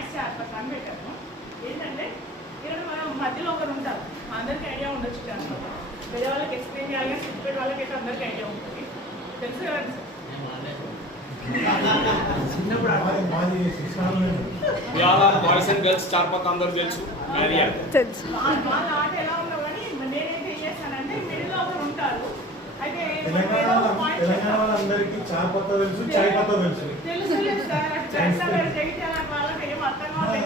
Maths chart అని పెట్టాము. ఏంటంటే ఇక్కడ మనం మధ్యలో ఒకరు ఉంటారు, అందరికీ ఐడియా ఉండొచ్చు దాంట్లో. వేరే వాళ్ళకి ఎక్స్ప్లెయిన్ చేయాలి, సిద్ధిపేట వాళ్ళకి అయితే అందరికీ ఐడియా ఉంటుంది, తెలుసు కదా సార్. బాయ్స్ అండ్ గర్ల్స్ చార్పక్ అందరూ తెలుసు. వాళ్ళ ఆట ఎలా ఉన్నా కానీ నేనైతే ఏం చేస్తానంటే మిడిల్ ఒకరు ఉంటారు. అయితే తెలంగాణ వాళ్ళందరికీ చాయ్ పత్తా తెలుసు, చాయ్ పత్తా తెలుసు. తెలుసు సార్, చేస్తారు జగిత్యాల వాళ్ళకి ఏం అర్థం కావాలి.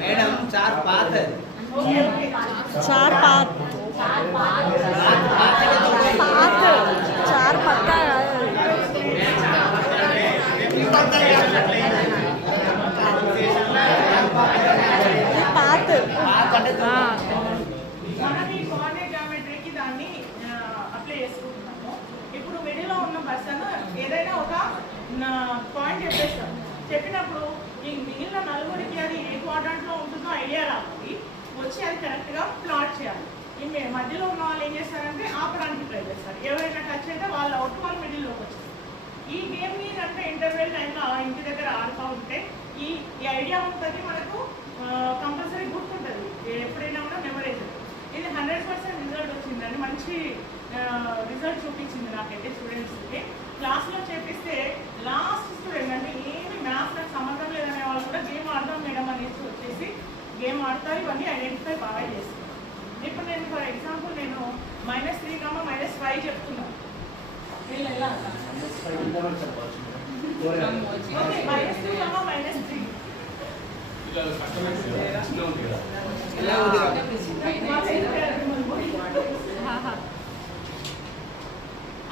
मैडम चार पात है चार पात चार पत्ता पात మనం ఈ కోఆర్డినేట్ జామెట్రీకి దాన్ని అప్లై చేసుకుంటున్నాము. ఇప్పుడు మిడిల్లో ఉన్న పర్సన్ ఏదైనా ఒక పాయింట్ చెప్పేస్తాం. చెప్పినప్పుడు ఈ మిగిలిన నలుగురికి అది ఏ క్వాడ్రంట్లో ఉంటుందో ఐడియా రావాలి, వచ్చి అది కరెక్ట్గా ప్లాట్ చేయాలి. ఈ మధ్యలో ఉన్న వాళ్ళు ఏం చేస్తారంటే ఆపడానికి ట్రై చేస్తారు. ఎవరైనా టచ్ అయితే వాళ్ళ అవుట్ వాళ్ళు మిడిల్లోకి వచ్చారు. ఈ గేమ్ని అంటే ఇంటర్వెల్ టైంలో ఇంటి దగ్గర ఆడుతూ ఉంటే ఈ ఐడియా ఉంటుంది, మనకు కంపల్సరీ గుర్తుంటుంది, ఎప్పుడైనా కూడా మెమరైజ్. ఇది 100% రిజల్ట్ వచ్చిందని, మంచి రిజల్ట్ చూపించింది నాకైతే స్టూడెంట్స్కి. క్లాస్లో చేపిస్తే లాస్ట్ స్టూడెంట్ అంటే ఏమి మ్యాథ్స్ నాకు సంబంధం లేదనే వాళ్ళు కూడా గేమ్ ఆడదాం మేడం అనేసి వచ్చేసి గేమ్ ఆడతారు. ఇవన్నీ ఐడెంటిఫై బాగా చేస్తారు. ఇప్పుడు నేను ఫర్ ఎగ్జాంపుల్ నేను -3, -5 చెప్తున్నాను. వీళ్ళు ఎలా ఓకే, -2,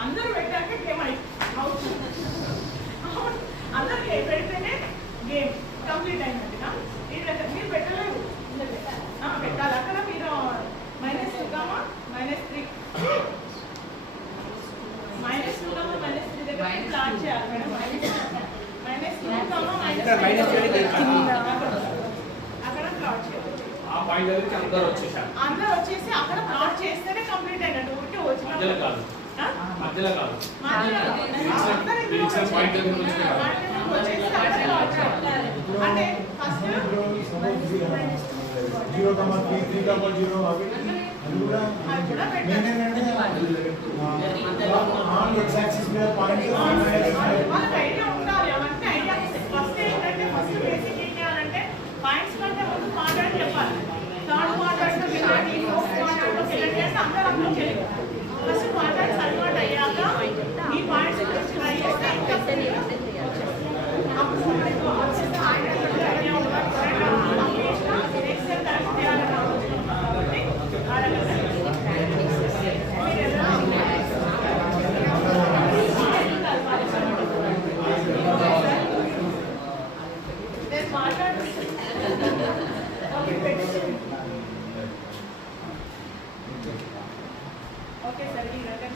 అందరూ పెట్టాక గేమ్ అవుతుంది. అందరికి పెడితేనే గేమ్ కంప్లీట్ అయినట్టుగా. మీరు పెట్టలేదు, పెట్టాలి. అక్కడ మీరు -2, -3 -2, -3 దగ్గర ప్లాన్ చేయాలి మేడం. -2, అక్కడ ప్లాట్ చేయాలి. ఆ పాయింట్ దగ్గరికి అందరూ వచ్చేసారు. అందరూ వచ్చేసి అక్కడ ప్లాట్ చేస్తేనే కంప్లీట్ అయినట్టు. ఊరికే మధ్యలో వచ్చిన కాదు, మధ్యలో కాదు. అంటే ఫస్ట్ 0,3, 3,0 అది కూడా ఎక్స్-యాక్సిస్ మీద పాయింట్ వాళ్ళకి ఐడియా ఉండాలి. అవన్నీ ఐడియా ఫస్ట్ ఏంటంటే ఫస్ట్ బేసిక్ ఏం చేయాలంటే పాయింట్స్ కంటే ముందు క్వాడ్రాంట్ చెప్పాలి. థర్డ్ క్వాడ్రాంట్లోకి వెళ్ళండి, ఫోర్త్ క్వాడ్రాంట్లోకి వెళ్ళండి అంటే అందరూ అందులోకి వెళ్ళాలి. ఫస్ట్ క్వాడ్రాంట్స్ అలవాటు అయ్యాక ఈ పాయింట్స్ గురించి ట్రై చేస్తే ఇంకా అప్పుడు ఐడియా ఉండాలి. ఎక్సెల్ కరెక్ట్ చేయాలని ఆలోచన కాబట్టి ఓకే సార్, ఈ రకంగా